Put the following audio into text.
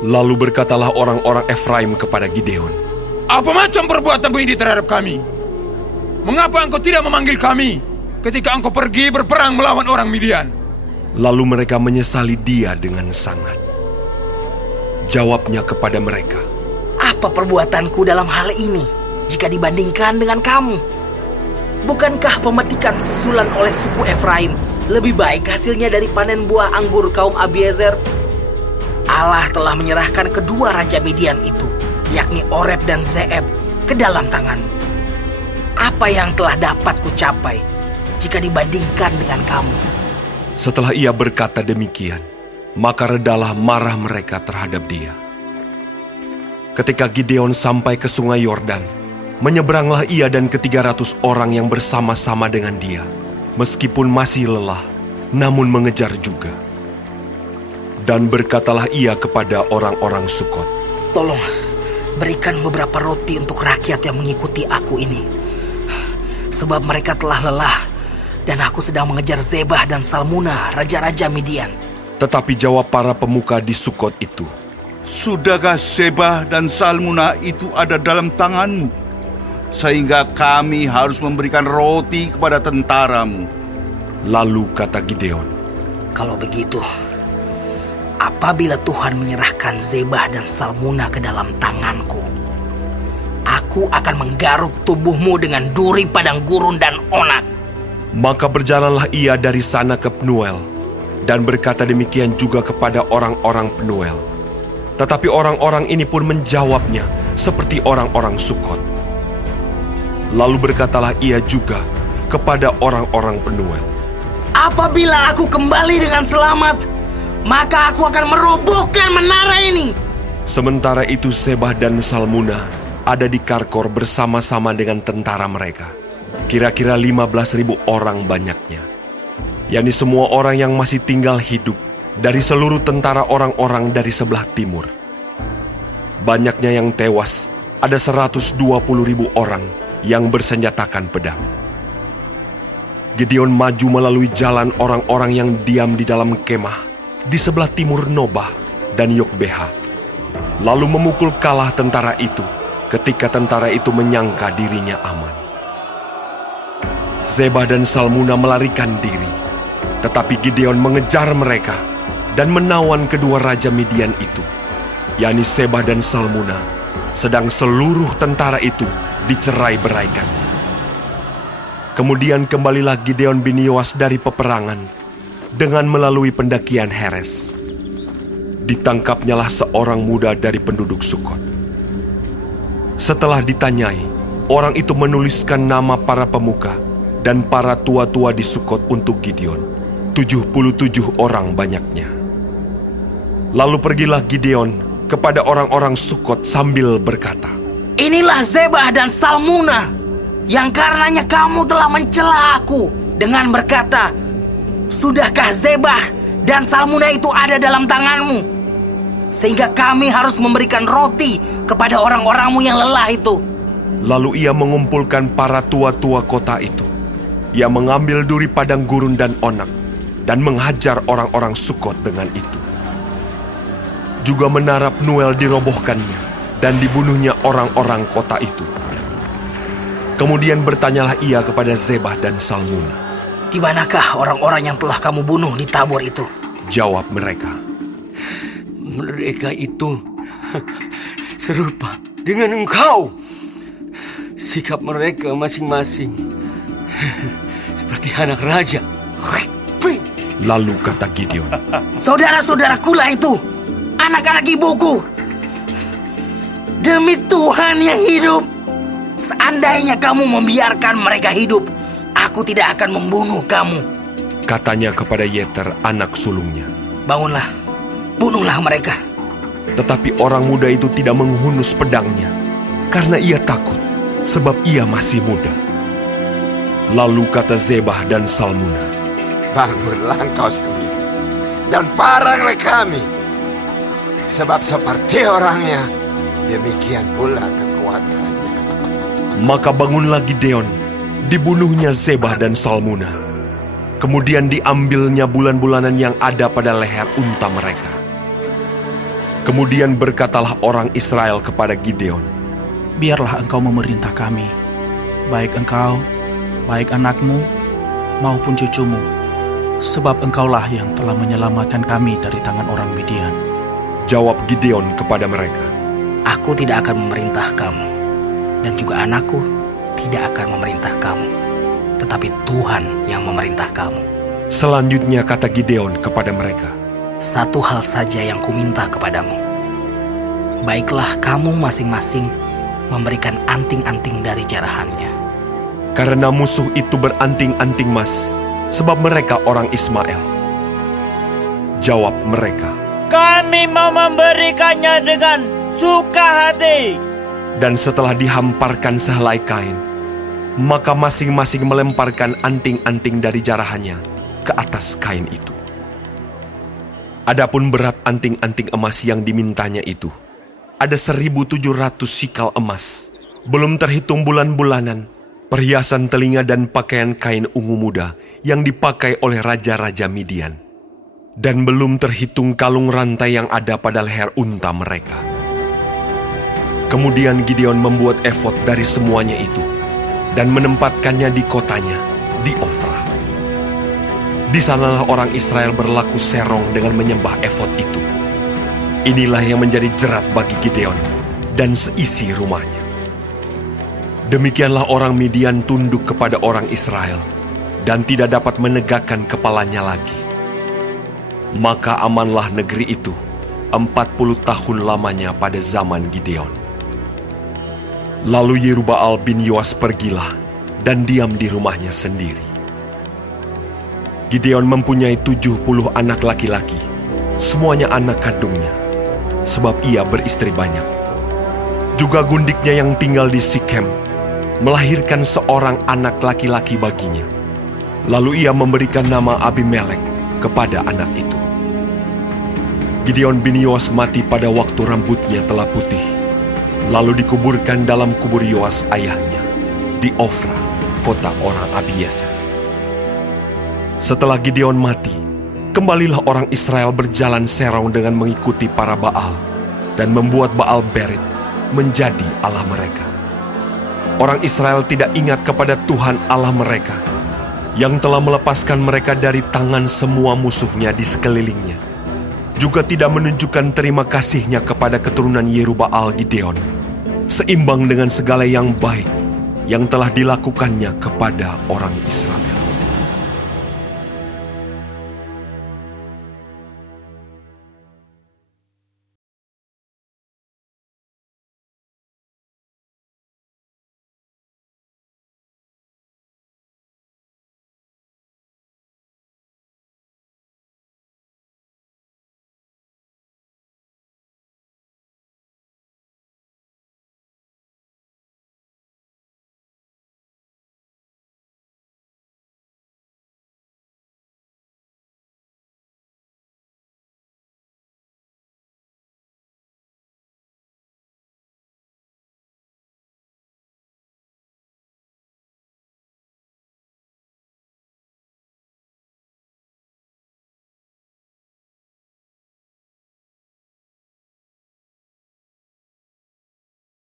Lalu berkatalah orang-orang Efraim kepada Gideon, "Apa macam perbuatanmu ini terhadap kami? Mengapa engkau tidak memanggil kami ketika engkau pergi berperang melawan orang Midian?" Lalu mereka menyesali dia dengan sangat. Jawabnya kepada mereka, Apa perbuatanku dalam hal ini jika dibandingkan dengan kamu? Bukankah pemetikan susulan oleh suku Efraim lebih baik hasilnya dari panen buah anggur kaum Abiezer? Allah telah menyerahkan kedua raja Midian itu, yakni Oreb dan Zeeb, ke dalam tanganmu. Apa yang telah dapat kucapai jika dibandingkan dengan kamu? Setelah ia berkata demikian, maka redalah marah mereka terhadap dia. Ketika Gideon sampai ke sungai Yordan, menyeberanglah ia dan ke-300 orang yang bersama-sama dengan dia. Meskipun masih lelah, namun mengejar juga. Dan berkatalah ia kepada orang-orang Sukot, Tolong, berikan beberapa roti untuk rakyat yang mengikuti aku ini. Sebab mereka telah lelah, dan aku sedang mengejar Zebah dan Salmuna, raja-raja Midian. Tetapi jawab para pemuka di Sukot itu, Sudahkah Zebah dan Salmuna itu ada dalam tanganmu, sehingga kami harus memberikan roti kepada tentaramu? Lalu kata Gideon, Kalau begitu, apabila Tuhan menyerahkan Zebah dan Salmuna ke dalam tanganku, aku akan menggaruk tubuhmu dengan duri padang gurun dan onak. Maka berjalanlah ia dari sana ke Penuel, dan berkata demikian juga kepada orang-orang Penuel. Tetapi orang-orang ini pun menjawabnya seperti orang-orang Sukot. Lalu berkatalah ia juga kepada orang-orang Penuel, Apabila aku kembali dengan selamat, maka aku akan merobohkan menara ini. Sementara itu Zebah dan Salmuna ada di Karkor bersama-sama dengan tentara mereka. Kira-kira 15.000 orang banyaknya, yakni semua orang yang masih tinggal hidup dari seluruh tentara orang-orang dari sebelah timur. Banyaknya yang tewas, ada 120.000 orang yang bersenjatakan pedang. Gideon maju melalui jalan orang-orang yang diam di dalam kemah di sebelah timur Nobah dan Yokbeha, lalu memukul kalah tentara itu ketika tentara itu menyangka dirinya aman. Zebah dan Salmuna melarikan diri, tetapi Gideon mengejar mereka dan menawan kedua raja Midian itu, yakni Zebah dan Salmuna, sedang seluruh tentara itu dicerai-beraikan. Kemudian kembalilah Gideon bin Yoas dari peperangan dengan melalui pendakian Heres. Ditangkapnyalah seorang muda dari penduduk Sukot. Setelah ditanyai, orang itu menuliskan nama para pemuka dan para tua-tua di Sukot untuk Gideon, 77 orang banyaknya. Lalu pergilah Gideon kepada orang-orang Sukot sambil berkata, Inilah Zebah dan Salmuna, yang karenanya kamu telah mencela aku dengan berkata, Sudahkah Zebah dan Salmuna itu ada dalam tanganmu, sehingga kami harus memberikan roti kepada orang-orangmu yang lelah itu? Lalu ia mengumpulkan para tua-tua kota itu. Ia mengambil duri padang gurun dan onak dan menghajar orang-orang Sukot dengan itu. Juga menara Penuel dirobohkannya dan dibunuhnya orang-orang kota itu. Kemudian bertanyalah ia kepada Zebah dan Salmuna, Di manakah orang-orang yang telah kamu bunuh di Tabor itu? Jawab mereka, Mereka itu serupa dengan engkau. Sikap mereka masing-masing seperti anak raja. Lalu kata Gideon, Saudara-saudarakulah itu, anak-anak ibuku. Demi Tuhan yang hidup, seandainya kamu membiarkan mereka hidup, aku tidak akan membunuh kamu. katanya kepada Yeter anak sulungnya. Bangunlah, bunuhlah mereka. Tetapi orang muda itu tidak menghunus pedangnya, karena ia takut, sebab ia masih muda. Lalu kata Zebah dan Salmuna, Bangunlah engkau sendiri dan paranglah kami, sebab seperti orangnya, demikian pula kekuatannya. Maka bangunlah Gideon, dibunuhnya Zebah dan Salmuna. Kemudian diambilnya bulan-bulanan yang ada pada leher unta mereka. Kemudian berkatalah orang Israel kepada Gideon, biarlah engkau memerintah kami, baik engkau, baik anakmu, maupun cucumu, sebab engkaulah yang telah menyelamatkan kami dari tangan orang Midian. Jawab Gideon kepada mereka, Aku tidak akan memerintah kamu, dan juga anakku tidak akan memerintah kamu, tetapi Tuhan yang memerintah kamu. Selanjutnya kata Gideon kepada mereka, Satu hal saja yang kuminta kepadamu. Baiklah kamu masing-masing memberikan anting-anting dari jarahannya. karena musuh itu beranting-anting emas, sebab mereka orang Ismail. Jawab mereka, Kami mau memberikannya dengan suka hati. dan setelah dihamparkan sehelai kain, maka masing-masing melemparkan anting-anting dari jarahannya ke atas kain itu. Adapun berat anting-anting emas yang dimintanya itu, ada 1.700 sikal emas, belum terhitung bulan-bulanan, perhiasan telinga dan pakaian kain ungu muda yang dipakai oleh raja-raja Midian. Dan belum terhitung kalung rantai yang ada pada leher unta mereka. Kemudian Gideon membuat efod dari semuanya itu dan menempatkannya di kotanya, di Ofra. Di sanalah orang Israel berlaku serong dengan menyembah efod itu. Inilah yang menjadi jerat bagi Gideon dan seisi rumahnya. Demikianlah orang Midian tunduk kepada orang Israel dan tidak dapat menegakkan kepalanya lagi. Maka amanlah negeri itu 40 tahun lamanya pada zaman Gideon. Lalu Yerubbaal bin Yoas pergilah dan diam di rumahnya sendiri. Gideon mempunyai 70 anak laki-laki, semuanya anak kandungnya, sebab ia beristri banyak. Juga gundiknya yang tinggal di Sikem melahirkan seorang anak laki-laki baginya. Lalu ia memberikan nama Abimelek kepada anak itu. Gideon bin Yoas mati pada waktu rambutnya telah putih, lalu dikuburkan dalam kubur Yoas ayahnya di Ofra, kota orang Abiezer. Setelah Gideon mati, kembalilah orang Israel berjalan serong dengan mengikuti para Baal dan membuat Baal Berit menjadi Allah mereka. Orang Israel tidak ingat kepada Tuhan Allah mereka yang telah melepaskan mereka dari tangan semua musuhnya di sekelilingnya. Juga tidak menunjukkan terima kasihnya kepada keturunan Yerubbaal Gideon, seimbang dengan segala yang baik yang telah dilakukannya kepada orang Israel.